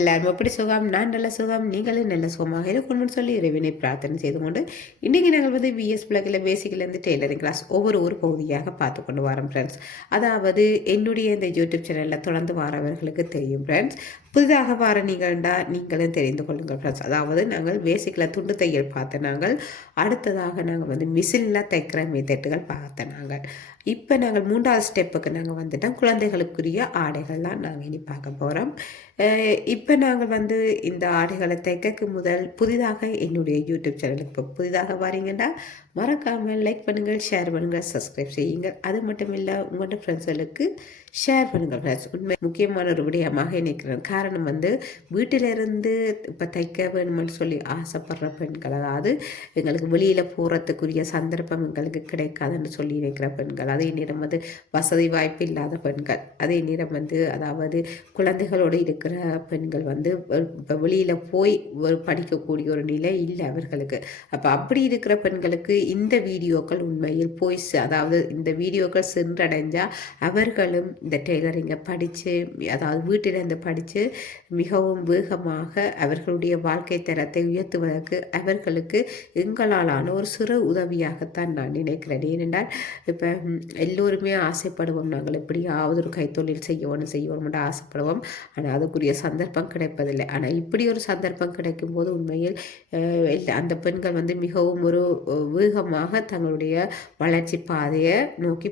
எல்லாரும் எப்படி சுகம்? நான் நல்ல சுகம், நீங்களும் நல்ல சுகமாக இருக்கணும்னு சொல்லி இறைவனை பிரார்த்தனை செய்து கொண்டு இன்றைக்கி நாங்கள் வந்து பிஎஸ் பிளக்கில் பேசிக்லேருந்து டெய்லரிங் கிளாஸ் ஒரு பகுதியாக பார்த்து கொண்டு வரோம் ஃப்ரெண்ட்ஸ். அதாவது என்னுடைய இந்த யூடியூப் சேனலில் தொடர்ந்து வரவர்களுக்கு தெரியும் ஃப்ரெண்ட்ஸ். புதிதாக வர நீங்களும் தெரிந்து கொள்ளுங்கள் ஃப்ரெண்ட்ஸ். அதாவது நாங்கள் பேசிக்கில் துண்டு தையல் பார்த்த நாங்கள் அடுத்ததாக நாங்கள் வந்து மிஷினில் தைக்கிற மெத்தட்டுகள் பார்த்த நாங்கள் இப்போ நாங்கள் 3வது ஸ்டெப்புக்கு நாங்கள் வந்துட்டோம். குழந்தைகளுக்குரிய ஆடைகள்லாம் நாங்கள் இனி பார்க்க போகிறோம். இப்போ நாங்கள் வந்து இந்த ஆடைகளை தைக்க முதல் புதிதாக என்னுடைய யூடியூப் சேனலுக்கு இப்போ புதிதாக வரீங்கன்னா மறக்காமல் லைக் பண்ணுங்கள், ஷேர் பண்ணுங்கள், சப்ஸ்கிரைப் செய்யுங்கள். அது மட்டும் இல்லை உங்களோட ஃப்ரெண்ட்ஸ்களுக்கு ஷேர் பண்ணுங்கள் ஃப்ரெண்ட்ஸ். உண்மை முக்கியமான ஒரு விடயமாக நினைக்கிறேன். காரணம் வந்து வீட்டிலிருந்து இப்போ தைக்க வேணும்னு சொல்லி ஆசைப்படுற பெண்கள், அதாவது எங்களுக்கு வெளியில் போகிறதுக்குரிய சந்தர்ப்பம் எங்களுக்கு கிடைக்காதுன்னு சொல்லி நினைக்கிற பெண்கள், அதே நேரம் வந்து வசதி வாய்ப்பு இல்லாத பெண்கள், அதே நேரம் வந்து அதாவது குழந்தைகளோடு இருக்கிற பெண்கள் வந்து இப்போ வெளியில் போய் படிக்கக்கூடிய ஒரு நிலை இல்லை அவர்களுக்கு. அப்படி இருக்கிற பெண்களுக்கு இந்த வீடியோக்கள் உண்மையில் போய் அதாவது இந்த வீடியோக்கள் சென்றடைஞ்சால் அவர்களும் இந்த டெய்லரிங்கை படித்து, அதாவது வீட்டிலிருந்து படித்து மிகவும் வேகமாக அவர்களுடைய வாழ்க்கை தரத்தை உயர்த்துவதற்கு அவர்களுக்கு எங்களாலான ஒரு சிறு உதவியாகத்தான் நான் நினைக்கிறேன். ஏனென்றால் இப்போ எல்லோருமே ஆசைப்படுவோம், நாங்கள் எப்படியாவது ஒரு கைத்தொழில் செய்யணும்னு ஆசைப்படுவோம். ஆனால் அதுக்குரிய சந்தர்ப்பம் கிடைப்பதில்லை. ஆனால் இப்படி ஒரு சந்தர்ப்பம் கிடைக்கும்போது உண்மையில் அந்த பெண்கள் வந்து மிகவும் ஒரு வேகமாக தங்களுடைய வளர்ச்சி பாதையை நோக்கி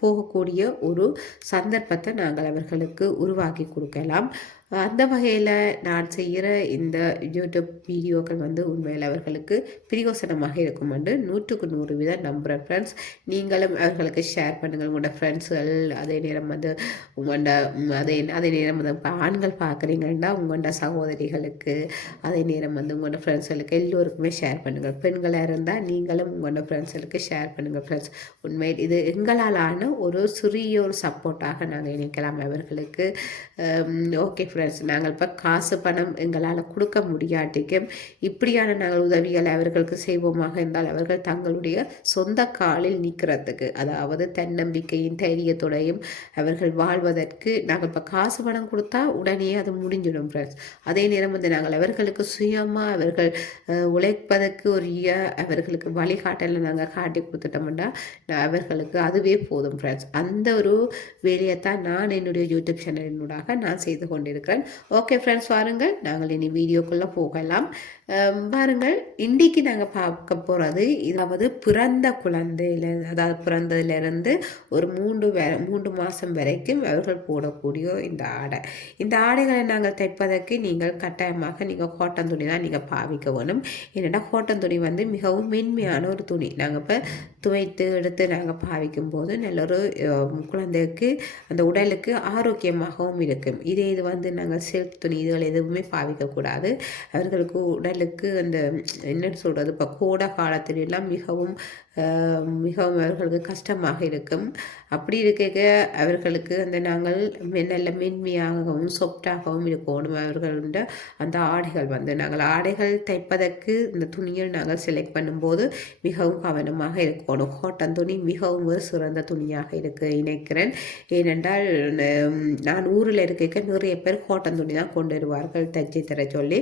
போகக்கூடிய ஒரு சந்தர்ப்பத்தை நாங்கள் அவர்களுக்கு உருவாக்கி கொடுக்கலாம். அந்த வகையில் நான் செய்கிற இந்த யூடியூப் வீடியோக்கள் வந்து உண்மையில் அவர்களுக்கு பிரயோசனமாக இருக்கும் என்று 100% நம்புகிறேன் ஃப்ரெண்ட்ஸ். நீங்களும் அவர்களுக்கு ஷேர் பண்ணுங்கள் உங்களோட ஃப்ரெண்ட்ஸ்கள். அதே நேரம் வந்து உங்களோட அதே நேரம் வந்து ஆண்கள் பார்க்குறீங்கன்னா உங்களோட சகோதரிகளுக்கு, அதே நேரம் வந்து உங்களோட ஃப்ரெண்ட்ஸ்களுக்கு எல்லோருக்குமே ஷேர் பண்ணுங்கள். பெண்களாக இருந்தால் நீங்களும் உங்களோட ஃப்ரெண்ட்ஸ்களுக்கு ஷேர் பண்ணுங்கள் ஃப்ரெண்ட்ஸ். உண்மையில் இது எங்களாலான ஒரு சிறிய ஒரு சப்போர்ட்டாக நாங்கள் நினைக்கலாம் அவர்களுக்கு. ஓகே ஃப்ரெண்ட்ஸ், நாங்கள் இப்போ காசு பணம் எங்களால் கொடுக்க முடியாட்டிக்கும் இப்படியான நாங்கள் உதவிகளை அவர்களுக்கு செய்வோமாக இருந்தால் அவர்கள் தங்களுடைய சொந்த காலில் நிற்கிறதுக்கு, அதாவது தன்னம்பிக்கையின் தைரியத்துடையும் அவர்கள் வாழ்வதற்கு நாங்கள் இப்போ காசு பணம் கொடுத்தா உடனே அது முடிஞ்சிடும் ஃப்ரெண்ட்ஸ். அதே நேரம் வந்து நாங்கள் அவர்களுக்கு சுயமாக அவர்கள் உழைப்பதற்கு அவர்களுக்கு வழிகாட்டலை நாங்கள் காட்டி கொடுத்துட்டோம்னா அவர்களுக்கு அதுவே போதும் ஃப்ரெண்ட்ஸ். அந்த ஒரு வேலையை தான் நான் என்னுடைய யூடியூப் சேனலினூடாக நான் செய்து கொண்டிருக்கிறேன். ஓகே ஃப்ரெண்ட்ஸ், வாருங்கள் நாங்கள் இனி வீடியோக்குள்ளே போகலாம். பாருங்கள், இன்றைக்கு நாங்கள் பார்க்க போகிறது இதாவது பிறந்த குழந்தையிலேருந்து, அதாவது பிறந்ததுலேருந்து ஒரு 3 மாதம் வரைக்கும் அவர்கள் போடக்கூடிய இந்த ஆடைகளை நாங்கள் தைப்பதற்கு நீங்கள் கட்டாயமாக நீங்கள் காட்டன் துணி தான் நீங்கள் பாவிக்க வேணும். ஏன்னா காட்டன் துணி வந்து மிகவும் மென்மையான ஒரு துணி. நாங்கள் இப்போ துவைத்து எடுத்து நாங்கள் பாவிக்கும் போது நல்ல ஒரு குழந்தைக்கு அந்த உடலுக்கு ஆரோக்கியமாகவும் இருக்கும். இது வந்து நாங்கள் சில்க் துணி இதுகள் எதுவுமே பாவிக்கக்கூடாது. அவர்களுக்கு உடலுக்கு அந்த என்னென்னு சொல்கிறது, இப்போ கோடை காலத்திலெல்லாம் மிகவும் அவர்களுக்கு கஷ்டமாக இருக்கும். அப்படி இருக்க அவர்களுக்கு அந்த நாங்கள் நல்ல மென்மையாகவும் சொப்டாகவும் இருக்கணும். அவர்களோட அந்த ஆடைகள் வந்து நாங்கள் ஆடைகள் தைப்பதற்கு இந்த துணியை நாங்கள் செலக்ட் பண்ணும்போது மிகவும் கவனமாக இருக்கணும். காட்டன் துணி மிகவும் ஒரு சிறந்த துணியாக நினைக்கிறேன். ஏனென்றால் நான் ஊரில் இருக்க நிறைய பேர் காட்டன் துணி தான் கொண்டு வருவார்கள் தைச்சி தர சொல்லி.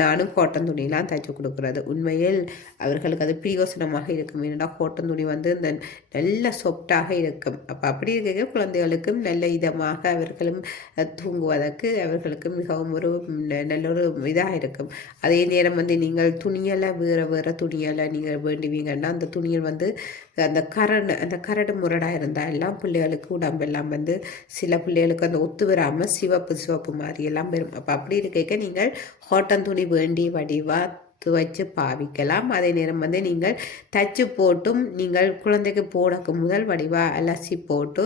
நானும் காட்டன் துணியெலாம் தைச்சி கொடுக்குறது உண்மையில் அவர்களுக்கு அது பிரயோசனமாக இருக்கும். ஏன்னா காட்டன் துணி வந்து இந்த நல்ல சொப்டாக இருக்கும். அப்படி இருக்க குழந்தைகளுக்கும் நல்ல இதமாக அவர்களும் தூங்குவதற்கு அவர்களுக்கு மிகவும் ஒரு நல்ல ஒரு இதாக இருக்கும். அதே நேரம் வந்து நீங்கள் துணியலை வேறு துணியலை நீங்கள் வேண்டுவீங்கன்னா அந்த துணியில் வந்து அந்த கரடு முரடாக இருந்தால் எல்லாம் பிள்ளைகளுக்கு உடம்பெல்லாம் வந்து சில பிள்ளைகளுக்கு அந்த ஒத்து வராமல் சிவப்பு மாதிரி எல்லாம் வரும். அப்படி இருக்க நீங்கள் காட்டன் துணி வேண்டிய வடிவாக துவைச்சு பாவிக்கலாம். அதே நேரம் வந்து நீங்கள் தச்சு போட்டும் நீங்கள் குழந்தைக்கு போடக்கு முதல் வடிவாக அலசி போட்டு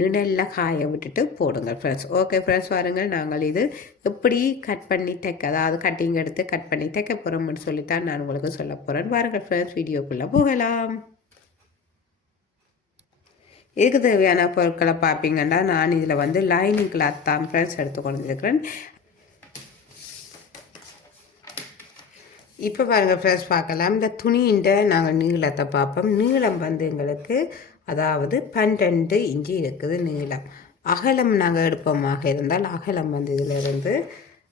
நிழலில் காய விட்டுட்டு போடுங்கள் ஃப்ரெண்ட்ஸ். ஓகே ஃப்ரெண்ட்ஸ், வாருங்கள் நாங்கள் இது எப்படி கட் பண்ணி தைக்க, அதாவது கட்டிங் எடுத்து கட் பண்ணி தைக்க போகிறோம்னு சொல்லித்தான் நான் உங்களுக்கு சொல்ல போகிறேன். வாருங்கள் ஃப்ரெண்ட்ஸ், வீடியோக்குள்ளே போகலாம். இதுக்கு தேவையான பொருட்களை பார்ப்பீங்கன்னா நான் இதில் வந்து லைனிங் கிளாத் தான் ஃப்ரெண்ட்ஸ் எடுத்துக்கொண்டிருக்கிறேன். இப்போ பாருங்கள் ஃப்ரெண்ட்ஸ், பார்க்கலாம். இந்த துணியின்ற நாங்கள் நீளத்தை பார்ப்போம். நீளம் வந்து எங்களுக்கு அதாவது 12 இன்ச்சு இருக்குது நீளம். அகலம் நாங்கள் எடுப்போமாக இருந்தால் அகலம் வந்து இதிலிருந்து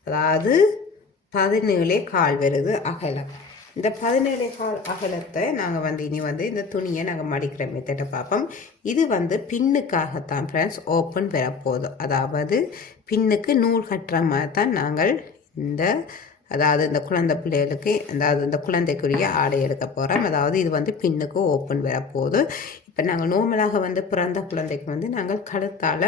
அதாவது 17.25 வருது அகலம். இந்த 17.25 அகலத்தை நாங்கள் வந்து இனி வந்து இந்த துணியை நாங்கள் மடிக்கிற மெத்தடை பார்ப்போம். இது வந்து பின்னுக்காகத்தான் ஃப்ரெண்ட்ஸ் ஓப்பன் வரப்போகுது. அதாவது பின்னுக்கு நூல் கட்டுற மாதிரி தான் நாங்கள் இந்த அதாவது இந்த குழந்தை பிள்ளைகளுக்கு அதாவது இந்த குழந்தைக்குரிய ஆடை எடுக்க போகிறோம். அதாவது இது வந்து பின்னுக்கு ஓப்பன் வரப்போகுது. இப்போ நாங்கள் நார்மலாக வந்து பிறந்த குழந்தைக்கு வந்து நாங்கள் கழுத்தால்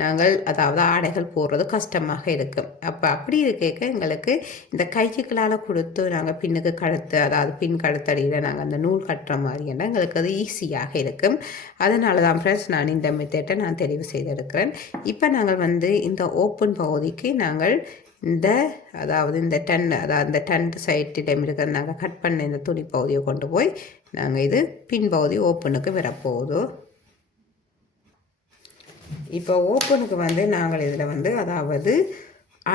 நாங்கள் அதாவது ஆடைகள் போடுறது கஷ்டமாக இருக்கும். அப்போ அப்படி இருக்க எங்களுக்கு இந்த கைக்குகளால் கொடுத்து நாங்கள் பின்னுக்கு கழுத்து அதாவது பின் கழுத்தடியில் நாங்கள் அந்த நூல் கட்டுற மாதிரியான எங்களுக்கு அது ஈஸியாக இருக்கும். அதனால தான் ஃப்ரெண்ட்ஸ் நான் இந்த மெத்தேட்டை நான் தெரிவு செய்திருக்கிறேன். இப்போ நாங்கள் வந்து இந்த ஓப்பன் பகுதிக்கு நாங்கள் இந்த அதாவது இந்த அதாவது இந்த சைட்டிடம் இருக்கிறது நாங்கள் கட் பண்ண இந்த துணி பகுதியை கொண்டு போய் நாங்கள் இது பின்பகுதி ஓப்பனுக்கு வரப்போகுது. இப்போ ஓப்பனுக்கு வந்து நாங்கள் இதில் வந்து அதாவது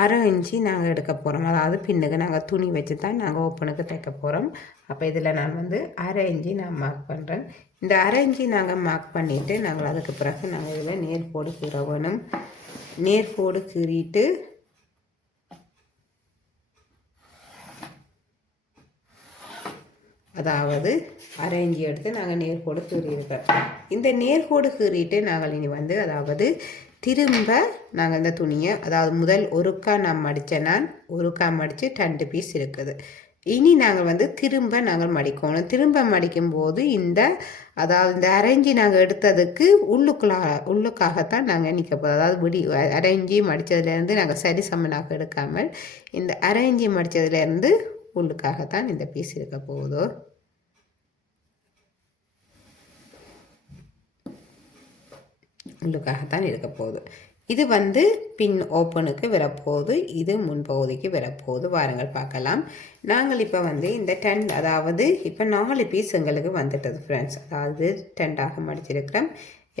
1/2 இன்ச்சு நாங்கள் எடுக்க போகிறோம். அதாவது பின்னுக்கு நாங்கள் துணி வச்சு தான் நாங்கள் ஓப்பனுக்கு தைக்க போகிறோம். அப்போ இதில் நான் வந்து 1/2 இன்ச்சு நான் மார்க் பண்ணுறேன். இந்த 1/2 இன்ச்சு நாங்கள் மார்க் பண்ணிவிட்டு நாங்கள் அதுக்கு பிறகு நாங்கள் இதில் நேர்கோடு கீற வேணும். நேர்கோடு கீறிட்டு அதாவது 1/2 இன்ச்சு எடுத்து நாங்கள் நேர்கோடு கீறியிருக்கோம். இந்த நேர்கோடு கீறிட்டு நாங்கள் இனி வந்து அதாவது திரும்ப நாங்கள் இந்த துணியை அதாவது முதல் ஒருக்கா நான் மடித்தேன். நான் ஒருக்கா மடித்து 2 பீஸ் இருக்குது. இனி நாங்கள் வந்து திரும்ப நாங்கள் மடிக்கணும். திரும்ப மடிக்கும்போது இந்த அதாவது இந்த 1/2 இன்ச்சு நாங்கள் எடுத்ததுக்கு உள்ளுக்காகத்தான் நாங்கள் நிற்க போகிறோம். அதாவது 1/2 இன்ச்சு மடித்ததுலேருந்து நாங்கள் சரி சமனாக எடுக்காமல் இந்த 1/2 இன்ச்சு மடித்ததுலேருந்து உள்ளுக்காகத்தான் இந்த பீஸ் இருக்க போகுதோ. உள்ளுக்காகத்தான் இருக்க போகுது. இது வந்து பின் ஓப்பனுக்கு வரப்போகுது. இது முன்பகுதிக்கு வரப்போகுது. வாருங்கள் பார்க்கலாம். நாங்கள் இப்போ வந்து இந்த 10 அதாவது இப்போ 4 பீஸ் எங்களுக்கு வந்துட்டது ஃப்ரெண்ட்ஸ். அதாவது 10ஆக மடிச்சிருக்கிறோம்.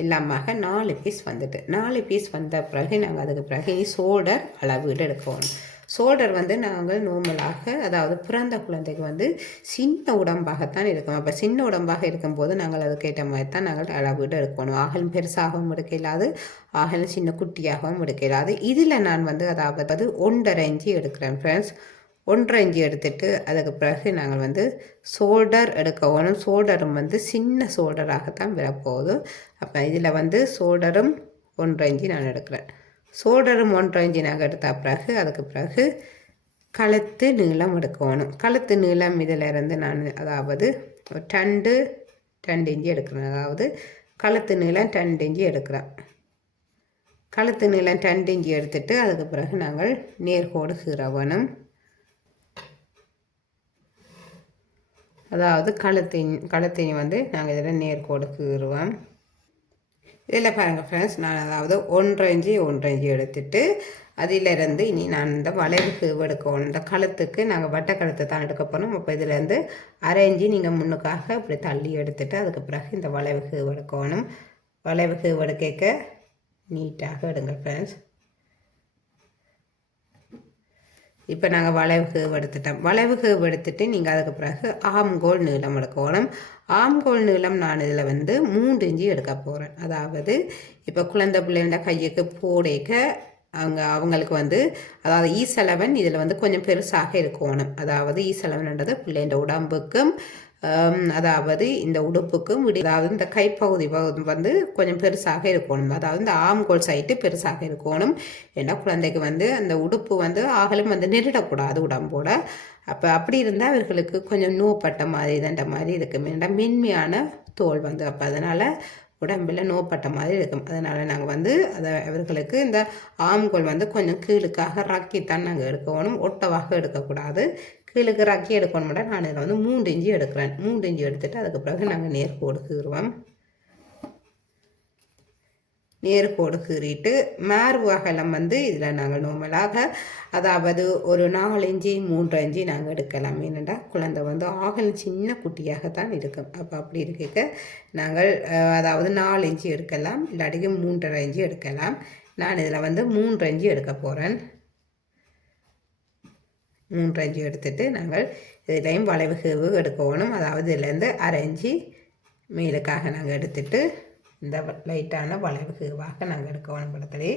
எல்லாமாக 4 பீஸ் வந்துட்டு 4 பீஸ் வந்த பிறகு நாங்கள் அதுக்கு பிறகு ஷோல்டர் அளவீடு எடுக்கணும். ஷோல்டர் வந்து நாங்கள் நார்மலாக அதாவது பிறந்த குழந்தைக்கு வந்து சின்ன உடம்பாகத்தான் இருக்கும். அப்போ சின்ன உடம்பாக இருக்கும்போது நாங்கள் அதுக்கேற்ற மாதிரி தான் நாங்கள் அளவீடு எடுக்கணும். ஆகலும் பெருசாகவும் எடுக்க இல்லாது, ஆகலும் சின்ன குட்டியாகவும் எடுக்க இல்லாது. இதில் நான் வந்து அதாவது 1.5 இன்ச்சு எடுக்கிறேன் ஃப்ரெண்ட்ஸ். 1.5 இன்ச்சு எடுத்துட்டு அதுக்கு பிறகு நாங்கள் வந்து ஷோல்டர் எடுக்கணும். ஷோல்டரும் வந்து சின்ன ஷோல்டராகத்தான் வரப்போகுது. அப்போ இதில் வந்து ஷோல்டரும் 1.5 இன்ச்சு நான் எடுக்கிறேன். ஷோல்டரும் 1.5 இன்ச்சு நாங்கள் எடுத்த பிறகு அதுக்கு பிறகு கழுத்து நீளம் எடுக்கணும். கழுத்து நீளம் இதில் இருந்து நான் அதாவது 2 இன்ச்சு எடுக்கிறேன். அதாவது கழுத்து நீளம் 2 இன்ச்சு எடுக்கிறேன். கழுத்து நீளம் 2 இன்ச்சு எடுத்துட்டு அதுக்கு பிறகு நாங்கள் நேர்கோடு கீறவணும். அதாவது கழுத்தையும் வந்து நாங்கள் இதில் நேர்கோடு கீறுவோம். இதில் பாருங்கள் ஃப்ரெண்ட்ஸ், நான் அதாவது 1.5 இன்ச்சு எடுத்துட்டு அதிலிருந்து இனி நான் இந்த வளைவுக்கு எடுக்கணும். இந்த கழுத்துக்கு நாங்கள் வட்ட கழுத்தை தான் எடுக்க போகிறோம். அப்போ இதிலேருந்து 1/2 இன்ச்சு நீங்கள் முன்னுக்காக இப்படி தள்ளி எடுத்துட்டு அதுக்கு பிறகு இந்த வளைவுக்கு எடுக்கணும். வளைவுக்கு எடுக்க நீட்டாக எடுங்க ஃப்ரெண்ட்ஸ். இப்போ நாங்கள் வளைவுக்கு எடுத்துட்டோம். வளைவுக்கு எடுத்துட்டு நீங்கள் அதுக்கு பிறகு ஆம்கோல் நீளம் எடுக்கணும். ஆம்கோல் நீளம் நான் இதில் வந்து 3 இன்ச்சு எடுக்க போகிறேன். அதாவது இப்போ குழந்தை பிள்ளைண்ட கையுக்கு போடைக்க அவங்களுக்கு வந்து அதாவது ஈசலவன் இதில் வந்து கொஞ்சம் பெருசாக இருக்கணும். அதாவது ஈசலவன்ன்றது பிள்ளைண்ட உடம்புக்கும் அதாவது இந்த உடுப்புக்கும் அதாவது இந்த கைப்பகுதி வந்து கொஞ்சம் பெருசாக இருக்கணும். அதாவது இந்த ஆம்கோல் சைட்டு பெருசாக இருக்கணும். ஏன்னா குழந்தைக்கு வந்து அந்த உடுப்பு வந்து ஆகலும் வந்து நெருடக்கூடாது உடம்போட. அப்போ அப்படி இருந்தால் அவர்களுக்கு கொஞ்சம் நோப்பட்ட மாதிரி தண்ட மாதிரி இருக்கும். ஏன்னா மென்மையான தோல் வந்து அப்போ அதனால் உடம்பில் நோப்பட்ட மாதிரி இருக்கும். அதனால் நாங்கள் வந்து அவர்களுக்கு இந்த ஆம்கோல் வந்து கொஞ்சம் கீழுக்காக ரக்கித்தான் நாங்கள் எடுக்கணும். ஒட்டவாக எடுக்கக்கூடாது. கீழுக்கு ரக்கி எடுக்கணும்னா நான் இதில் வந்து 3 இன்ச்சு எடுக்கிறேன். 3 இன்ச்சு எடுத்துகிட்டு அதுக்கு பிறகு நாங்கள் நேர்கோடு கீறுவோம். நேர்கோடு கீறிட்டு மார்பு அகலம் வந்து இதில் நாங்கள் நார்மலாக அதாவது ஒரு 4 இன்ச்சு 3 இன்ச்சு நாங்கள் எடுக்கலாம். ஏனென்றால் குழந்தை வந்து ஆகலும் சின்ன குட்டியாகத்தான் இருக்கும். அப்போ அப்படி இருக்க நாங்கள் அதாவது 4 இன்ச்சு எடுக்கலாம், இல்லாட்டிக்கு 3.5 இன்ச்சு எடுக்கலாம். நான் இதில் வந்து 3 இன்ச்சு எடுக்க போகிறேன். 3 இன்ச்சு எடுத்துட்டு நாங்கள் இதுலேயும் வளைவு எடுக்கணும். அதாவது இதுலேருந்து 1/2 இன்ச்சு மேலுக்காக நாங்கள் எடுத்துட்டு இந்த லைட்டான வளைவு கீவாக நாங்கள் எடுக்கணும் படத்திலே.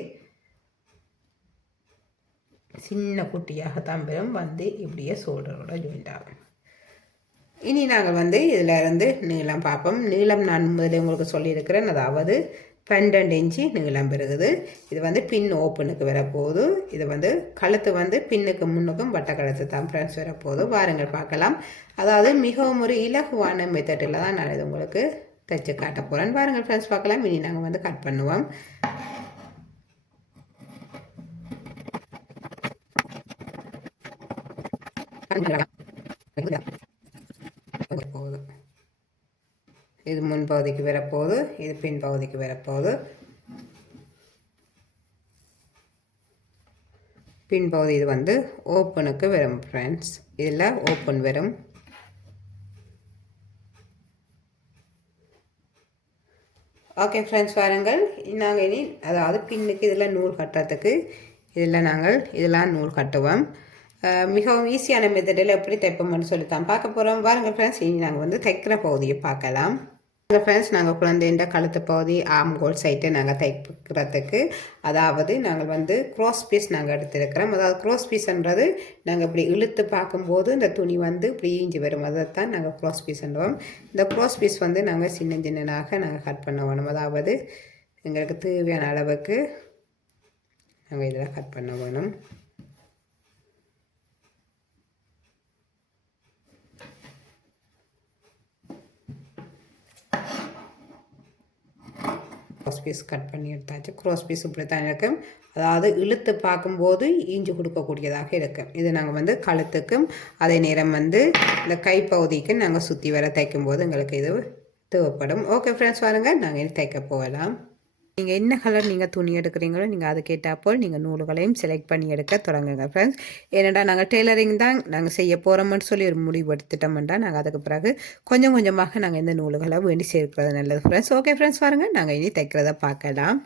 சின்ன குட்டியாகத்தான் பெறும் வந்து இப்படியே ஷோல்டரோட ஜாயிண்ட் ஆகும். இனி நாங்கள் வந்து இதில் இருந்து நீளம் பார்ப்போம். நீளம் நான் முதல்ல உங்களுக்கு சொல்லியிருக்கிறேன், அதாவது 12 இன்ச்சு நீளம் பெறுகுது. இது வந்து பின் ஓப்பனுக்கு வரப்போகுது. இது வந்து கழுத்து வந்து பின்னுக்கு முன்னுக்கும் வட்ட கழுத்து தான் ஃப்ரெண்ட்ஸ் வரப்போகுது. வாருங்கள் பார்க்கலாம். அதாவது மிகவும் ஒரு இலகுவான மெத்தடில் தான் நான் இது உங்களுக்கு தைச்சு காட்ட போகிறேன். வாருங்கள் ஃப்ரெண்ட்ஸ் பார்க்கலாம். இனி நாங்கள் வந்து கட் பண்ணுவோம். போகுது, இது முன்பகுதிக்கு வரப்போகுது, இது பின்பகுதிக்கு வரப்போகுது. பின்பகுதி இது வந்து ஓப்பனுக்கு வரும் ஃப்ரெண்ட்ஸ். இதில் ஓப்பன் வரும். ஓகே ஃப்ரெண்ட்ஸ் பாருங்கள், நாங்கள் இனி அதாவது பின்னுக்கு இதில் நூல் கட்டுறதுக்கு இதெல்லாம் நூல் கட்டுவோம். மிகவும் ஈஸியான மெத்தடில் எப்படி தைப்போம்னு சொல்லித்தான் பார்க்க போகிறோம். வாருங்கள் ஃப்ரெண்ட்ஸ், இனி நாங்கள் வந்து தைக்கிற பகுதியை பார்க்கலாம். ஃப்ரெண்ட்ஸ், நாங்கள் குழந்தைன்ற கழுத்து பகுதி ஆம்கோல் சைட்டு நாங்கள் தைக்கிறதுக்கு, அதாவது நாங்கள் வந்து க்ராஸ் பீஸ் நாங்கள் எடுத்துருக்கிறோம். அதாவது க்ராஸ் பீஸ்ன்றது நாங்கள் இப்படி இழுத்து பார்க்கும்போது இந்த துணி வந்து இப்படி ஈஞ்சி வரும், அதைத்தான் நாங்கள் க்ராஸ் பீஸ்ன்றோம். இந்த க்ராஸ் பீஸ் வந்து நாங்கள் சின்ன சின்னதாக நாங்கள் கட் பண்ண வேணும். அதாவது எங்களுக்கு தேவையான அளவுக்கு நாங்கள் இதில் கட் பண்ண வேணும். க்ராஸ் பீஸ் கட் பண்ணி எடுத்தாச்சு. க்ராஸ் பீஸ் இப்படி தான் இருக்கும். அதாவது இழுத்து பார்க்கும்போது ஈஞ்சு கொடுக்கக்கூடியதாக இருக்கும். இது நாங்கள் வந்து கழுத்துக்கும் அதே நேரம் வந்து இந்த கைப்பகுதிக்கும் நாங்கள் சுற்றி வர தைக்கும்போது எங்களுக்கு இது தேவைப்படும். ஓகே ஃப்ரெண்ட்ஸ், பாருங்கள், நாங்கள் இது தைக்க போகலாம். நீங்கள் என்ன கலர் நீங்கள் துணி எடுக்கிறீங்களோ நீங்கள் அது கேட்டாப்போல் நீங்கள் நூல்களையும் செலக்ட் பண்ணி எடுக்க தொடங்குங்க ஃப்ரெண்ட்ஸ். ஏன்னாடா நாங்கள் டெய்லரிங் தான் நாங்கள் செய்ய போகிறோம்னு சொல்லி ஒரு முடிவு எடுத்துட்டோம்டா நாங்கள் அதுக்கு பிறகு கொஞ்சம் கொஞ்சமாக நாங்கள் இந்த நூல்களை வேண்டி சேர்க்கிறது நல்லது ஃப்ரெண்ட்ஸ். ஓகே ஃப்ரெண்ட்ஸ், பாருங்கள், நாங்கள் இனி தைக்கிறத பார்க்கலாம்.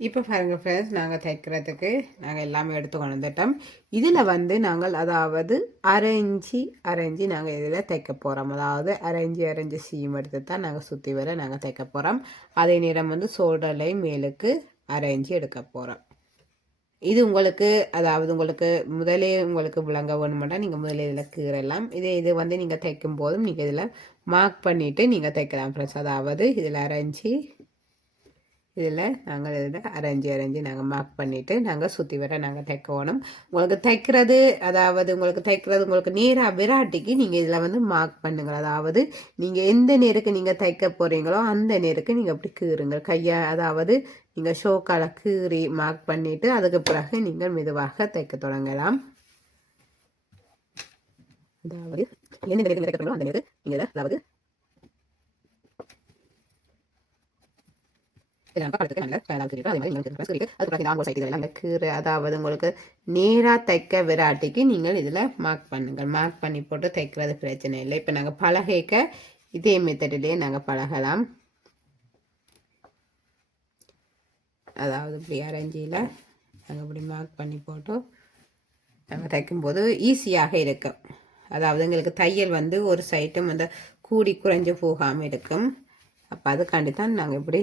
இப்போ பாருங்கள் ஃப்ரெண்ட்ஸ், நாங்கள் தைக்கிறதுக்கு நாங்கள் எல்லாமே எடுத்து கொண்டு வந்துட்டோம். இதில் வந்து நாங்கள் அதாவது அரைஞ்சி நாங்கள் இதில் தைக்க போகிறோம். அதாவது அரைஞ்சி சீம் எடுத்து தான் நாங்கள் சுற்றி வர நாங்கள் தைக்க போகிறோம். அதே நேரம் வந்து ஷோல்டர்லையும் மேலுக்கு அரைஞ்சி எடுக்க போகிறோம். இது உங்களுக்கு அதாவது உங்களுக்கு முதலே உங்களுக்கு விளங்க வேணுமெண்டா நீங்கள் முதலே இதில் கீறலாம். இது வந்து நீங்கள் தைக்கும் போதும் நீங்கள் இதில் மார்க் பண்ணிவிட்டு நீங்கள் தைக்கலாம் ஃப்ரெண்ட்ஸ். அதாவது இதில் நாங்கள் இதில் அரைஞ்சி நாங்கள் மார்க் பண்ணிவிட்டு நாங்கள் சுற்றி வர நாங்கள் தைக்கணும். உங்களுக்கு தைக்கிறது நேராக விராட்டிக்கு நீங்கள் இதில் வந்து மார்க் பண்ணுங்கள். அதாவது நீங்கள் எந்த நேருக்கு நீங்கள் தைக்க போகிறீங்களோ அந்த நேருக்கு நீங்கள் அப்படி கீறுங்க கையை. அதாவது நீங்கள் ஷோக்கால கீறி மார்க் பண்ணிவிட்டு அதுக்கு பிறகு நீங்கள் மெதுவாக தைக்க தொடங்கலாம். அதாவது எந்த நேருக்கு தைக்க போகிறீங்களோ அந்த நேருக்கு நீங்கள் அதாவது அதாவது உங்களுக்கு நேராக தைக்க விராட்டிக்கு நீங்கள் இதில் மார்க் பண்ணுங்கள். மார்க் பண்ணி போட்டு தைக்கிறது பிரச்சனை இல்லை. இப்போ நாங்கள் பழகைக்க இதே மெத்தடிலேயே நாங்கள் பழகலாம். அதாவது இப்படி அரைஞ்சியில் நாங்கள் இப்படி மார்க் பண்ணி போட்டு நாங்கள் தைக்கும்போது ஈஸியாக இருக்கும். அதாவது எங்களுக்கு தையல் வந்து ஒரு சைட்டும் வந்து கூடி குறைஞ்சு போகாமல் இருக்கும். அப்போ அதுக்காண்டி தான் நாங்கள் இப்படி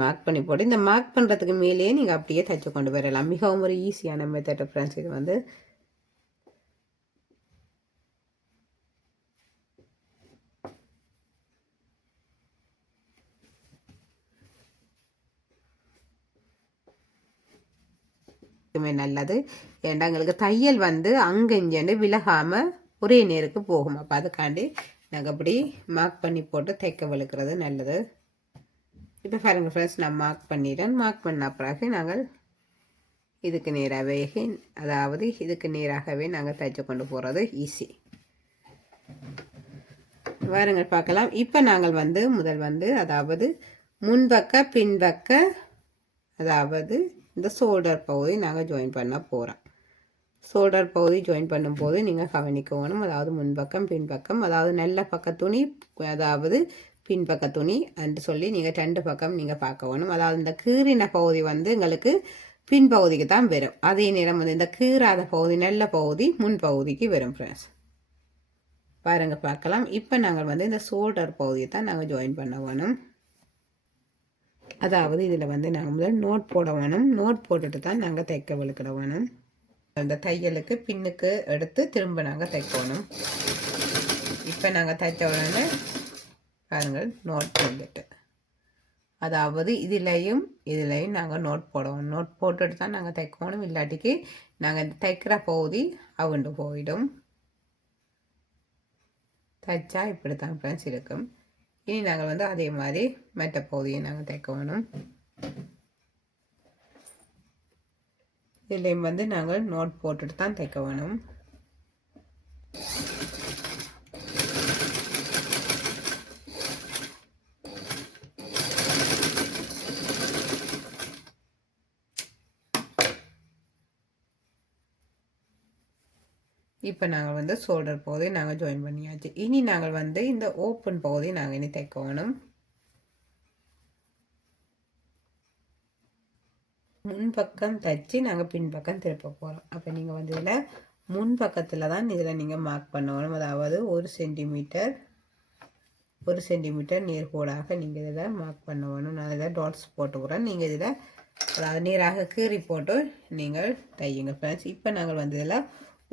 மார்க் பண்ணி போட்டு இந்த மார்க் பண்ணுறதுக்கு மேலேயே நீங்கள் அப்படியே தைச்சு கொண்டு வரலாம். மிகவும் ஒரு ஈஸியான மெத்தட் ஃப்ரெண்ட்ஸ். இது வந்து நல்லது. ஏன்டா எங்களுக்கு தையல் வந்து அங்கெஞ்சு விலகாமல் ஒரே நேருக்கு போகும். அப்போ அதுக்காண்டி நாங்கள் அப்படி மார்க் பண்ணி போட்டு தைக்க வலுக்கிறது நல்லது. இப்போ பாருங்கள் ஃப்ரெண்ட்ஸ், நான் மார்க் பண்ணிட்டேன். மார்க் பண்ண பிறகு நாங்கள் இதுக்கு நேராகவே நாங்கள் தைச்சு கொண்டு போகிறது ஈஸி. வாருங்கள் பார்க்கலாம். இப்போ நாங்கள் வந்து முதல் வந்து அதாவது முன்பக்க பின்பக்க அதாவது இந்த ஷோல்டர் பகுதி நாங்கள் ஜாயின் பண்ண போகிறோம். ஷோல்டர் பகுதி ஜாயின் பண்ணும்போது நீங்கள் கவனிக்கணும். அதாவது முன்பக்கம் பின்பக்கம், அதாவது நல்ல பக்க துணி அதாவது பின்பக்க துணி என்று சொல்லி நீங்கள் 2 பக்கம் நீங்கள் பார்க்க வேணும். அதாவது இந்த கீறின பகுதி வந்து எங்களுக்கு பின்பகுதிக்கு தான் வரும். அதே நேரம் வந்து இந்த கீறாத பகுதி நல்ல பகுதி முன்பகுதிக்கு வரும் ஃப்ரெண்ட்ஸ். பாருங்கள் பார்க்கலாம். இப்போ நாங்கள் வந்து இந்த ஷோல்டர் பகுதியை தான் நாங்கள் ஜாயின் பண்ண வேணும். அதாவது இதில் வந்து நாங்கள் முதல் நோட் போட வேணும். நோட் போட்டுட்டு தான் நாங்கள் தைக்க விழுக்கிட வேணும். அந்த தையலுக்கு பின்னுக்கு எடுத்து திரும்ப நாங்கள் தைக்கணும். இப்போ நாங்கள் தைச்ச உடனே பாருங்கள் நோட் வந்துட்டு, அதாவது இதுலேயும் நாங்கள் நோட் போடுவோம். நோட் போட்டுட்டு தான் நாங்கள் தைக்கணும். இல்லாட்டிக்கு நாங்கள் தைக்கிற பகுதி அவுண்டு போயிடும். தைச்சா இப்படி தான் ஃப்ரெண்ட்ஸ் இருக்கும். இனி நாங்கள் வந்து அதே மாதிரி மற்ற பகுதியை நாங்கள் தைக்கணும். இதுலேயும் வந்து நாங்கள் நோட் போட்டுட்டு தான் தைக்க வேணும். இப்போ நாங்கள் வந்து ஷோல்டர் பகுதியை நாங்கள் ஜாயின் பண்ணியாச்சு. இனி நாங்கள் வந்து இந்த ஓப்பன் பகுதியை நாங்கள் இனி தைக்கணும். முன்பக்கம் தைச்சி நாங்கள் பின்பக்கம் திருப்ப போகிறோம். அப்போ நீங்கள் வந்து இதில் முன்பக்கத்தில் தான் இதில் நீங்கள் மார்க் பண்ணணும். அதாவது 1 சென்டிமீட்டர் நேர்கோடாக நீங்கள் இதில் மார்க் பண்ண வேணும். நான் இதில் டாட்ஸ் போட்டுக்கிறேன். நீங்கள் இதில் அதாவது நேராக கீறி போட்டு நீங்கள் தையுங்க ஃப்ரெண்ட்ஸ். இப்போ நாங்கள் வந்து இதில்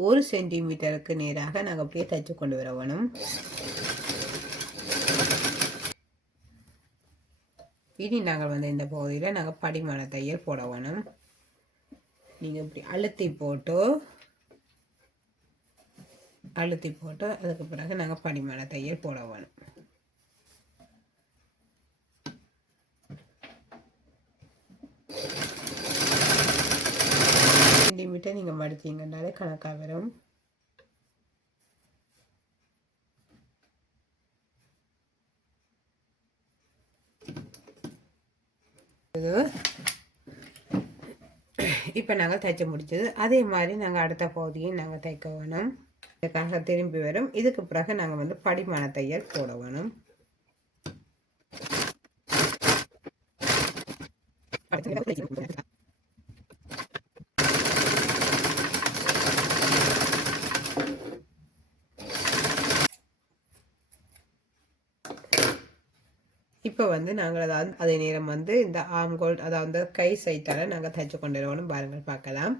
1 சென்டிமீட்டருக்கு நேராக நாங்கள் அப்படியே தைச்சு கொண்டு வர வேணும். இனி நாங்கள் வந்து இந்த பகுதியில் நாங்கள் படிமான தையல் போட வேணும். நீங்கள் இப்படி அழுத்தி போட்டு அதுக்கு பிறகு நாங்கள் படிமான தையல் போட வேணும். சென்டிமீட்டர் நீங்கள் மடித்தீங்கன்னாலே கணக்காக வரும். இப்போ நாங்கள் தைச்சு முடிச்சது. அதே மாதிரி நாங்கள் அடுத்த பகுதியை நாங்கள் தைக்க வேணும். இதுக்காக திரும்பி வரும். இதுக்கு பிறகு நாங்கள் வந்து படிமான தையல் போட வேணும். இப்போ வந்து நாங்கள் அதாவது அதே நேரம் வந்து இந்த ஆம்கோல் அதாவது கை சைட்டால் நாங்கள் தைச்சு கொண்டு வரணும். பாருங்கள் பார்க்கலாம்.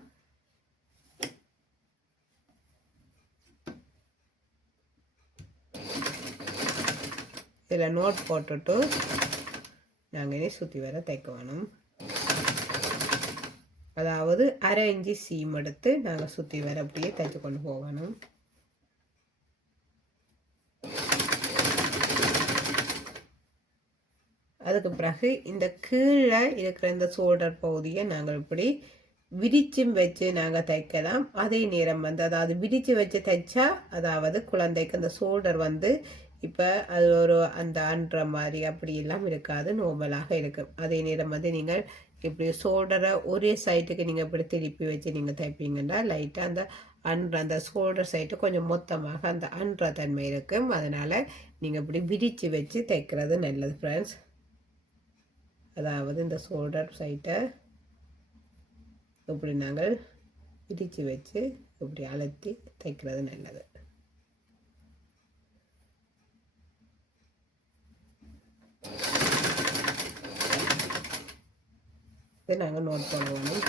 இதில் நோட் போட்டுட்டு நாங்கள் இனி சுற்றி வர தைக்க வேணும். அதாவது 1/2 இன்ச்சு சீம் எடுத்து நாங்கள் சுற்றி வர அப்படியே தைச்சு கொண்டு போகணும். அதுக்கு பிறகு இந்த கீழே இருக்கிற இந்த ஷோல்டர் பகுதியை நாங்கள் இப்படி விரிச்சும் வச்சு நாங்கள் தைக்கலாம். அதே நேரம் வந்து அதாவது விரித்து வச்சு தைச்சா அதாவது குழந்தைக்கு அந்த ஷோல்டர் வந்து இப்போ அது ஒரு அந்த அன்ற மாதிரி அப்படி எல்லாம் இருக்காது, நார்மலாக இருக்கும். அதே நேரம் வந்து நீங்கள் இப்படி ஷோல்டரை ஒரே சைட்டுக்கு நீங்கள் இப்படி திருப்பி வச்சு நீங்கள் தைப்பீங்கன்னா லைட்டாக அந்த ஷோல்டர் சைட்டு கொஞ்சம் மொத்தமாக அந்த அன்ற தன்மை இருக்கும். அதனால் நீங்கள் இப்படி விரித்து வச்சு தைக்கிறது நல்லது ஃப்ரெண்ட்ஸ். அதாவது இந்த ஷோல்டர் சைட்டை இப்படி நாங்கள் விரித்து வச்சு இப்படி அழுத்தி தைக்கிறது நல்லது. இதை நாங்கள் நோட் பண்ணுவோம்.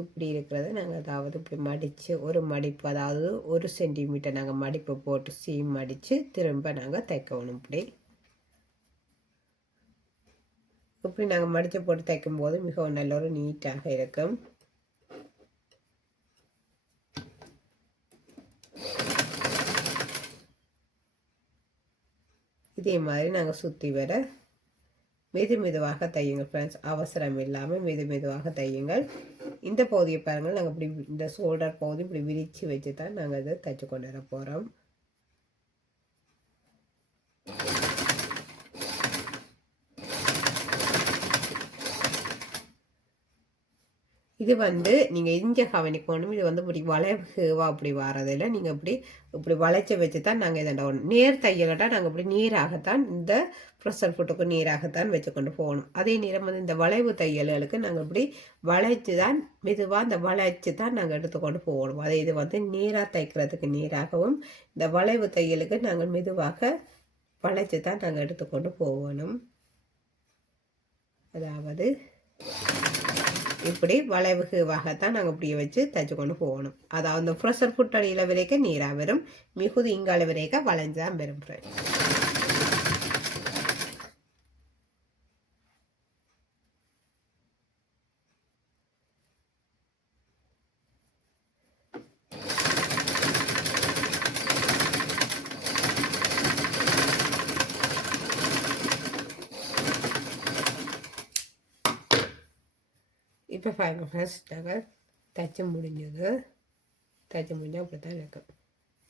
இப்படி இருக்கிறத நாங்கள் அதாவது இப்படி மடித்து ஒரு மடிப்பு அதாவது 1 சென்டிமீட்டர் நாங்கள் மடிப்பு போட்டு சீம் மடித்து திரும்ப நாங்கள் தைக்கணும். இப்படி நாங்கள் மடித்து போட்டு தைக்கும் போது மிகவும் நல்ல ஒரு நீட்டாக இருக்கும். இதே மாதிரி நாங்கள் சுற்றி வர மெதுவாக தையுங்கள் ஃப்ரெண்ட்ஸ். அவசரம் இல்லாமல் மெதுவாக தையுங்கள். இந்த பகுதியை பாருங்கள், நாங்கள் இப்படி இந்த ஷோல்டர் பகுதி இப்படி விரித்து வச்சு தான் நாங்கள் இதை தைச்சு கொண்டு வர போகிறோம். இது வந்து நீங்கள் இங்கே கவனிக்கணும். இது வந்து இப்படி வளைவுவா அப்படி வாரதில்லை. நீங்கள் இப்படி வளைச்சி வச்சு தான் நாங்கள் இதை நேர் தையலட்டா நாங்கள் இப்படி நீராகத்தான் இந்த ப்ரெஷர் ஃபுட்டுக்கு நீராகத்தான் வச்சு கொண்டு போகணும். அதே நேரம் வந்து இந்த வளைவு தையல்களுக்கு நாங்கள் இப்படி வளைச்சி தான் மெதுவாக இந்த வளைச்சி தான் நாங்கள் எடுத்துக்கொண்டு போகணும். அதே இது வந்து நீராக தைக்கிறதுக்கு நீராகவும் இந்த வளைவு தையலுக்கு நாங்கள் மெதுவாக வளைச்சி தான் நாங்கள் எடுத்துக்கொண்டு போகணும். அதாவது இப்படி வளைவுவாகத்தான் நாங்கள் இப்படியே வச்சு தைச்சு கொண்டு போகணும். அதாவது அந்த ப்ரெஷர் ஃபுட் அடியில் வரைக்கும் நீராக வரும், மிகுதி இங்கால வரைக்கும் வளைஞ்சு தான் வரும். இப்போ பாருங்கள் ஃப்ரெண்ட்ஸ், நாங்கள் தைச்சு முடிஞ்சது. தைச்சு முடிஞ்சால் அப்படி தான் இருக்கும்,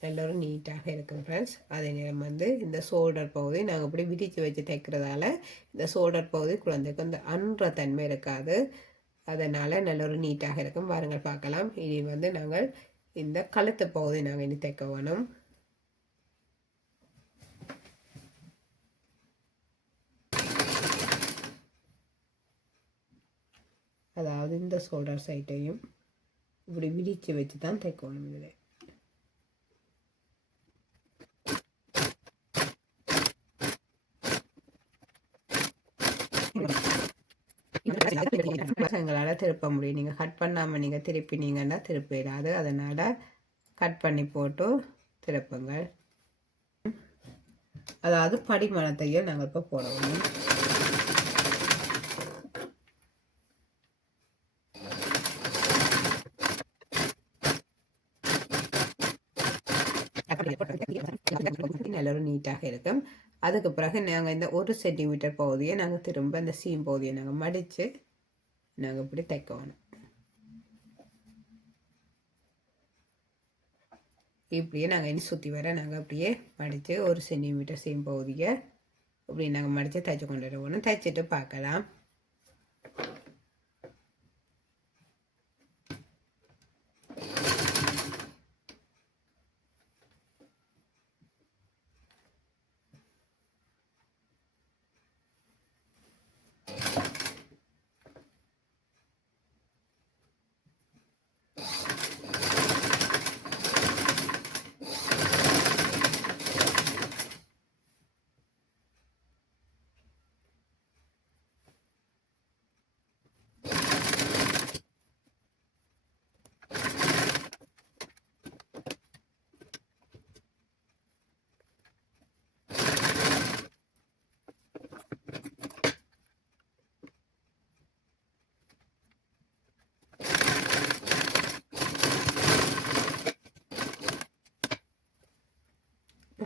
எல்லோரும் நீட்டாக இருக்கும் ஃப்ரெண்ட்ஸ். அதே நேரம் வந்து இந்த ஷோல்டர் பகுதி நாங்கள் இப்படி விரித்து வச்சு தைக்கிறதால இந்த ஷோல்டர் பகுதி குழந்தைக்கு அந்த அன்ற தன்மை இருக்காது. அதனால் நல்லொரு நீட்டாக இருக்கும். பாருங்கள் பார்க்கலாம். இனி வந்து நாங்கள் இந்த கழுத்து பகுதி நாங்கள் இனி தைக்க வேணும். அதாவது இந்த ஷோல்டர் சைட்டையும் இப்படி விரித்து வச்சு தான் தைக்கணும். இதில் எங்களால் திருப்ப முடியும். நீங்கள் கட் பண்ணாமல் நீங்கள் திருப்பினீங்கன்னா திருப்பிடாது. அதனால் கட் பண்ணி போட்டு திருப்புங்கள். அதாவது படிமணத்தையும் நாங்கள் இப்போ போடணும். நல்லொரு நீட்டாக இருக்கும். அதுக்கு பிறகு நாங்கள் இந்த 1 சென்டிமீட்டர் பகுதியை நாங்கள் திரும்ப இந்த சீம் பகுதியை நாங்கள் மடித்து நாங்கள் இப்படி தைக்கணும். இப்படியே நாங்கள் இனி சுற்றி வர நாங்கள் அப்படியே மடித்து 1 சென்டிமீட்டர் சீம் பகுதியை இப்படி நாங்கள் மடித்து தைச்சு கொண்டு வரணும். தைச்சிட்டு பார்க்கலாம்.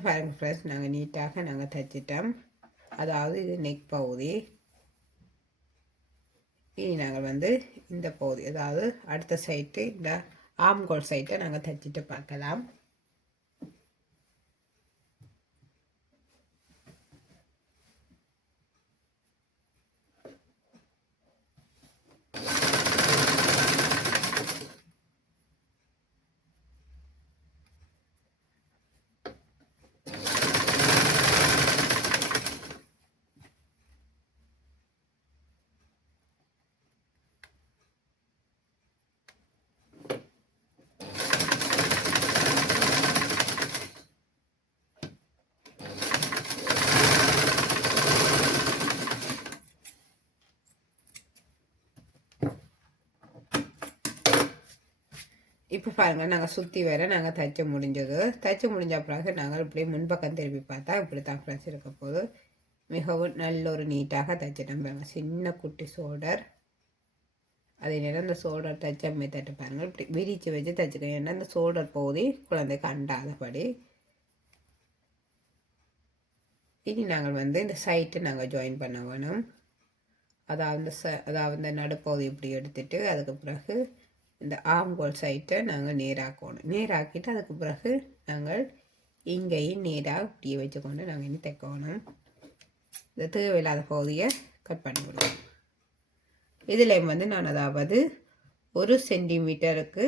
பாருங்கள் ஃப்ரெண்ட்ஸ், நாங்கள் நீட்டாக நாங்கள் தைச்சிட்டோம். அதாவது இது நெக் பகுதி. இனி நாங்கள் வந்து இந்த பகுதி, அதாவது அடுத்த சைட்டு இந்த ஆம்கோல் சைட்டை நாங்கள் தைச்சிட்டு பார்க்கலாம். இப்போ பாருங்கள், நாங்கள் சுற்றி வர நாங்கள் தைச்ச முடிஞ்சது. தைச்சு முடிஞ்ச பிறகு நாங்கள் இப்படி முன்பக்கம் திருப்பி பார்த்தா இப்படி தான் ஃப்ரெண்ட்ஸ் இருக்க போது. மிகவும் நல்ல ஒரு நீட்டாக தைச்சிட்டோம் பாருங்கள். சின்ன குட்டி ஷோல்டர். அதே நேரம் இந்த ஷோல்டர் தைச்ச மெத்தட்டு பாருங்கள். இப்படி விரித்து வச்சு தைச்சிக்கோங்க. ஏன்னா இந்த ஷோல்டர் பகுதி குழந்தைக்கு அண்டாதபடி. இனி நாங்கள் வந்து இந்த சைட்டு நாங்கள் ஜாயின் பண்ண வேணும். அதாவது இந்த நடுப்பகுதி இப்படி எடுத்துட்டு அதுக்கு பிறகு இந்த ஆம்கோல் சைட்டை நாங்கள் நேராக்கணும். நேராக்கிட்டு அதுக்கு பிறகு நாங்கள் இங்கேயும் நேராக இப்படியே வச்சுக்கொண்டு நாங்கள் இனி தைக்கணும். இந்த தேவையில்லாத பகுதியை கட் பண்ணி விடுவோம். இதில் வந்து நான் அதாவது 1 சென்டிமீட்டருக்கு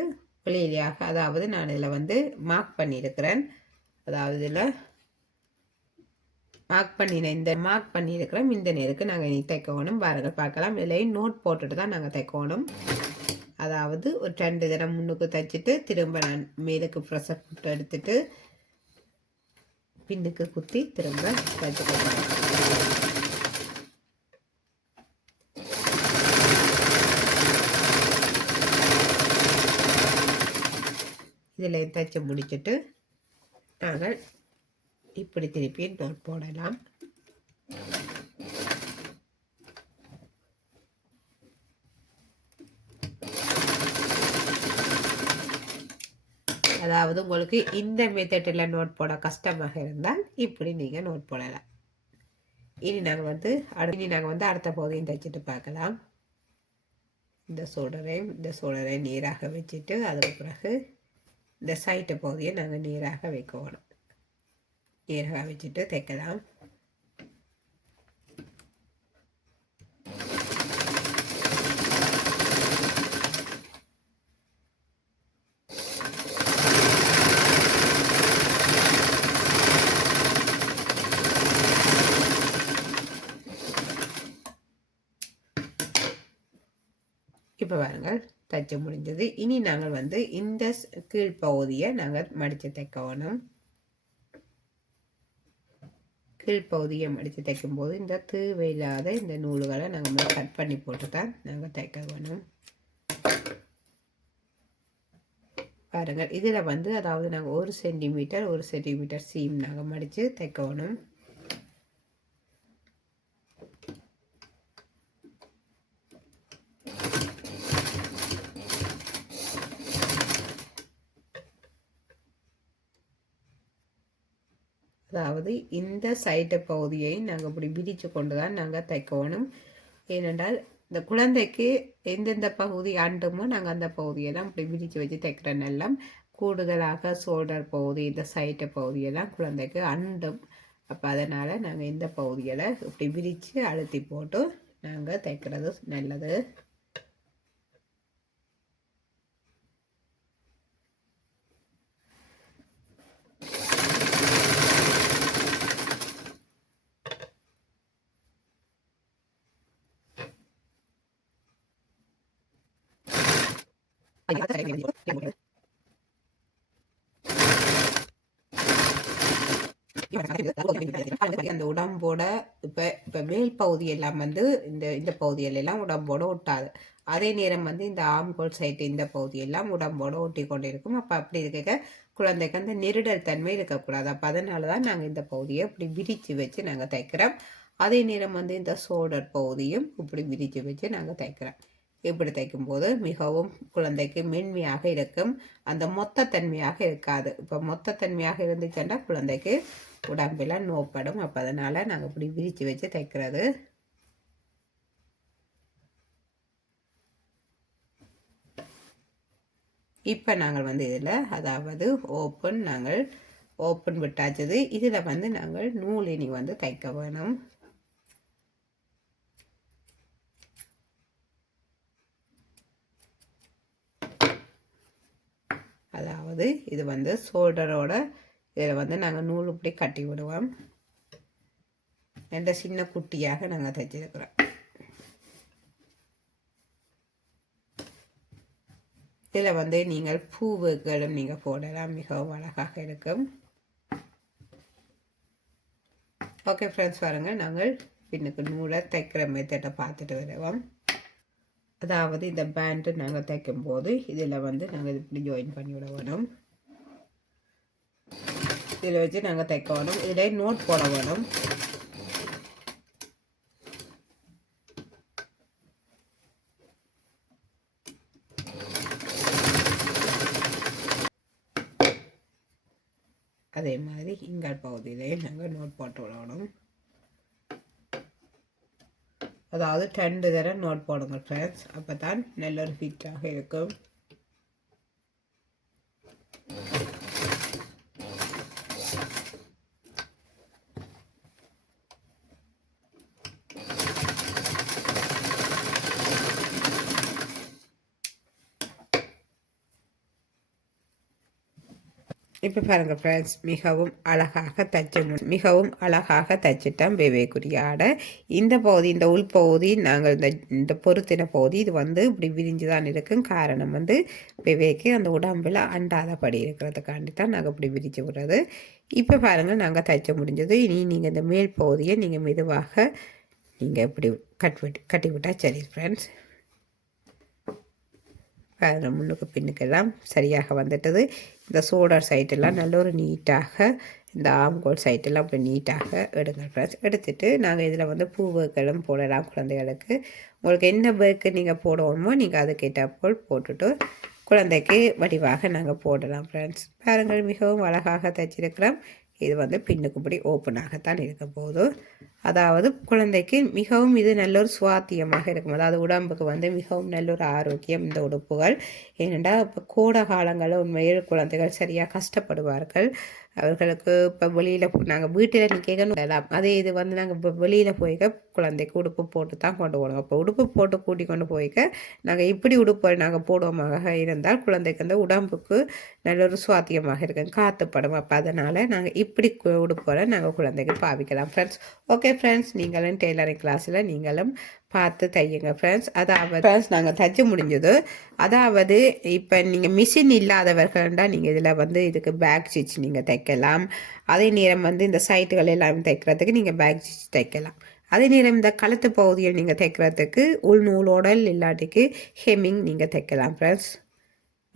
வெளியிலையாக, அதாவது நான் இதில் வந்து மார்க் பண்ணியிருக்கிறேன். அதாவது இதில் மார்க் பண்ணியிருக்கிறோம். இந்த நேருக்கு நாங்கள் இனி தைக்கணும். பாருங்கள் பார்க்கலாம். இதிலையும் நோட் போட்டுட்டு தான் நாங்கள் தைக்கணும். அதாவது ஒரு 2 தடவை முன்னுக்கு தைச்சிட்டு திரும்ப நான் மேலுக்கு ப்ரெஷர் போட்டு எடுத்துட்டு பின்னுக்கு குத்தி திரும்ப தைச்சிட்டு இதில் தைச்சி முடிச்சுட்டு நாங்கள் இப்படி திருப்பி நோட் போடலாம். அதாவது உங்களுக்கு இந்த மெத்தடில் நோட் போட கஷ்டமாக இருந்தால் இப்படி நீங்கள் நோட் போடலாம். இனி நாங்கள் வந்து அடுத்த பகுதியும் தைச்சிட்டு பார்க்கலாம். இந்த சோடரை நீராக வச்சுட்டு அதுக்கு பிறகு இந்த சைட்டு பகுதியை நாங்கள் நீராக வைக்கணும். நீராக வச்சுட்டு தைக்கலாம். இப்போ பாருங்கள் தைச்சு முடிஞ்சது. இனி நாங்கள் வந்து இந்த கீழ்ப்பகுதியை நாங்கள் மடித்து தைக்கணும். கீழ்ப்பகுதியை மடித்து தைக்கும்போது இந்த தேவையில்லாத இந்த நூல்களை நாங்கள் கட் பண்ணி போட்டு தான் நாங்கள் தைக்க வேணும். பாருங்கள் இதில் வந்து அதாவது நாங்கள் 1 சென்டிமீட்டர் சீம் நாங்கள் மடித்து தைக்கணும். அதாவது இந்த சைட்டு பகுதியை நாங்கள் இப்படி விரித்து கொண்டு தான் நாங்கள் தைக்கணும். ஏனென்றால் இந்த குழந்தைக்கு எந்தெந்த பகுதி அண்டுமோ நாங்கள் அந்த பகுதியெல்லாம் இப்படி விரித்து வச்சு தைக்கிறோம். எல்லாம் கூடுதலாக ஷோல்டர் பகுதி இந்த சைட்டு பகுதியெல்லாம் குழந்தைக்கு அண்டும். அப்போ அதனால் நாங்கள் இந்த பகுதியில் இப்படி விரித்து அழுத்தி போட்டு நாங்கள் தைக்கிறது நல்லது. அந்த உடம்போட இப்போ மேல் பகுதி எல்லாம் வந்து இந்த பகுதியிலெல்லாம் உடம்போட ஒட்டாது. அதே நேரம் வந்து இந்த ஆம்கோல் சைட்டு இந்த பகுதியெல்லாம் உடம்போட ஒட்டி கொண்டு இருக்கும். அப்போ அப்படி இருக்க குழந்தைக்கு அந்த நெருடல் தன்மை இருக்கக்கூடாது. அப்போ அதனால தான் நாங்கள் இந்த பகுதியை இப்படி விரித்து வச்சு நாங்கள் தைக்கிறோம். அதே நேரம் வந்து இந்த ஷோல்டர் பகுதியும் இப்படி விரித்து வச்சு நாங்கள் தைக்கிறோம். இப்படி தைக்கும்போது மிகவும் குழந்தைக்கு மென்மையாக இருக்கும். அந்த மொத்தத்தன்மையாக இருக்காது. இப்போ மொத்தத்தன்மையாக இருந்துச்சுன்னா குழந்தைக்கு உடம்பெல்லாம் நோப்படும். அப்போ அதனால் நாங்கள் இப்படி விரித்து வச்சு தைக்கிறது. இப்போ நாங்கள் வந்து இதில் அதாவது ஓப்பன் விட்டாச்சது. இதில் வந்து நாங்கள் நூலினி வந்து தைக்க வேணும். அதாவது இது வந்து ஷோல்டரோட இதில் வந்து நாங்கள் நூல் இப்படி கட்டி விடுவோம். எந்த சின்ன குட்டியாக நாங்கள் தைச்சிருக்கிறோம். இதில் வந்து நீங்கள் பூவுகளும் நீங்கள் போடலாம். மிகவும் அழகாக இருக்கும். ஓகே ஃப்ரெண்ட்ஸ், பாருங்கள் நாங்கள் பின்னுக்கு நூலை தைக்கிற மெத்தடை பார்த்துட்டு வருவோம். அதாவது இந்த பேண்ட்டு நாங்கள் தைக்கும்போது இதில் வந்து நாங்கள் இப்படி ஜாயின் பண்ணி விட வேணும். இதில் வச்சு நாங்கள் தைக்க வேணும். இதில் நோட் போட வேணும். அதே மாதிரி இங்கால் பகுதியிலே நாங்கள் நோட் போட்டு விடணும். அதாவது 2 தடவை நோட் போடுங்க ஃப்ரெண்ட்ஸ். அப்போ தான் நல்ல ஒரு ஃபிட்டாக இருக்கும். இப்போ பாருங்கள் ஃப்ரெண்ட்ஸ், மிகவும் அழகாக தைச்சிட்டோம் பேபிக்குரிய ஆடை. இந்த பகுதி, இந்த உள்பகுதி, நாங்கள் இந்த பொருத்தின பகுதி இது வந்து இப்படி விரிஞ்சு தான் இருக்கும். காரணம் வந்து பேபிக்கு அந்த உடம்பில் அண்டாதபடி இருக்கிறதுக்காண்டி தான் நாங்கள் இப்படி விரிச்சு விடுறது. இப்போ பாருங்கள், நாங்கள் தைச்ச முடிஞ்சது. இனி நீங்கள் இந்த மேல் பகுதியை நீங்கள் மெதுவாக நீங்கள் இப்படி கட்டி விட்டால் சரி ஃப்ரெண்ட்ஸ். முன்னுக்கு பின்னுக்கெல்லாம் சரியாக வந்துட்டது. இந்த ஷோல்டர் சைட்டெல்லாம் நல்ல ஒரு நீட்டாக, இந்த ஆம்கோல் சைட்டெல்லாம் அப்படி நீட்டாக எடுங்க ஃப்ரெண்ட்ஸ். எடுத்துகிட்டு நாங்கள் இதில் வந்து பூவுக்களும் போடலாம் குழந்தைகளுக்கு. உங்களுக்கு என்ன பேக்கு நீங்கள் போடணுமோ நீங்கள் அதுக்கேற்ற போல் போட்டுட்டு குழந்தைக்கு வடிவாக நாங்கள் போடலாம் ஃப்ரெண்ட்ஸ். பாருங்கள், மிகவும் அழகாக தைச்சிருக்கிறோம். இது வந்து பின்னுக்குப்படி ஓப்பனாகத்தான் இருக்க போது. அதாவது குழந்தைக்கு மிகவும் இது நல்ல ஒரு சுவாத்தியமாக இருக்கும். அதாவது உடம்புக்கு வந்து மிகவும் நல்ல ஒரு ஆரோக்கியம் இந்த உடுப்புகள். ஏனென்றால் இப்போ கோடை காலங்களில் உண்மையில் குழந்தைகள் சரியாக கஷ்டப்படுவார்கள். அவர்களுக்கு இப்போ வெளியில் நாங்கள் வீட்டில் நிற்கலாம். அதே இது வந்து நாங்கள் இப்போ வெளியில் போய்க்க குழந்தைக்கு உடுப்பு போட்டு தான் கொண்டு போகணும். இப்போ உடுப்பு போட்டு கூட்டி கொண்டு போய்க்க நாங்கள் இப்படி உடுப்புகள் நாங்கள் போடுவோமாக இருந்தால் குழந்தைக்கு அந்த உடம்புக்கு நல்ல ஒரு சுவாத்தியமாக இருக்கும், காற்றுப்படும். அப்போ அதனால் நாங்கள் இப்படி உடுப்புகளை நாங்கள் குழந்தைக்கு பாவிக்கலாம் ஃப்ரெண்ட்ஸ். ஓகே ஃப்ரெண்ட்ஸ், நீங்களும் டெய்லரிங் கிளாஸில் நீங்களும் பார்த்து தையுங்க ஃப்ரெண்ட்ஸ். அதாவது ஃப்ரெண்ட்ஸ், நாங்கள் தைச்சி முடிஞ்சது. அதாவது இப்போ நீங்கள் மிஷின் இல்லாதவர்கள்டா நீங்கள் இதில் வந்து இதுக்கு பேக் ஸ்டிச் நீங்கள் தைக்கலாம். அதே நேரம் வந்து இந்த சைட்டுகள் எல்லாம் தைக்கிறதுக்கு நீங்கள் பேக் ஸ்டிச் தைக்கலாம். அதே நேரம் இந்த கழுத்து பகுதியில் நீங்கள் தைக்கிறதுக்கு உள்நூலோடல் இல்லாட்டிக்கு ஹெம்மிங் நீங்கள் தைக்கலாம் ஃப்ரெண்ட்ஸ்.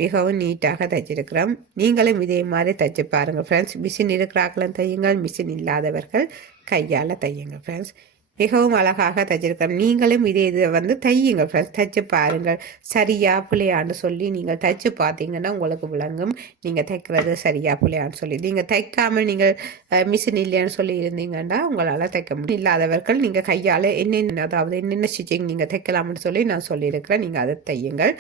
மிகவும் நீட்டாக தைச்சிருக்கிறோம். நீங்களும் இதே மாதிரி தைச்சி பாருங்கள் ஃப்ரெண்ட்ஸ். மிஷின் இருக்கிறாக்களும் தையுங்கள், மிஷின் இல்லாதவர்கள் கையால் தையுங்கள் ஃப்ரெண்ட்ஸ். மிகவும் அழகாக தைச்சிருக்கோம். நீங்களும் இதை வந்து தையுங்க ஃப்ரெண்ட்ஸ். தைச்சு பாருங்கள், சரியா பிள்ளையான்னு சொல்லி நீங்கள் தைச்சு பார்த்தீங்கன்னா உங்களுக்கு விளங்கும் நீங்கள் தைக்கிறது சரியா பிள்ளையான்னு சொல்லி. நீங்கள் தைக்காமல் நீங்கள் மிஷின் இல்லைன்னு சொல்லி இருந்தீங்கன்னா உங்களால் தைக்க முடியும். இல்லாதவர்கள் நீங்கள் கையால் என்னென்ன, அதாவது என்னென்ன ஸ்டிச்சிங் நீங்கள் தைக்கலாம்னு சொல்லி நான் சொல்லியிருக்கிறேன். நீங்கள் அதை தையுங்கள்.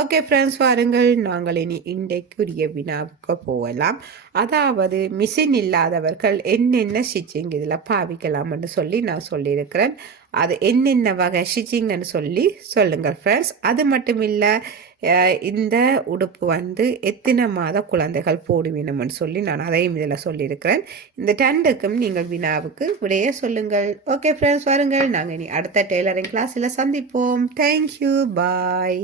ஓகே ஃப்ரெண்ட்ஸ், வாருங்கள் நாங்கள் இனி இன்றைக்குரிய வினாவுக்கு போகலாம். அதாவது மிஷின் இல்லாதவர்கள் என்னென்ன ஸ்டிச்சிங் இதில் பாவிக்கலாம்னு சொல்லி நான் சொல்லியிருக்கேன். அது என்னென்ன வகை ஸ்டிச்சிங்னு சொல்லி சொல்லுங்கள் ஃப்ரெண்ட்ஸ். அது மட்டும் இல்லை, இந்த உடுப்பு வந்து எத்தனை மாத குழந்தைகள் போடுவீனம்னு சொல்லி நான் அதையும் இதில் சொல்லியிருக்கிறேன். இந்த டெண்டுக்கும் நீங்கள் வினாவுக்கு விடையே சொல்லுங்கள். ஓகே ஃப்ரெண்ட்ஸ், வாருங்கள் நாங்கள் இனி அடுத்த டெய்லரிங் கிளாஸில் சந்திப்போம். தேங்க்யூ, பாய்.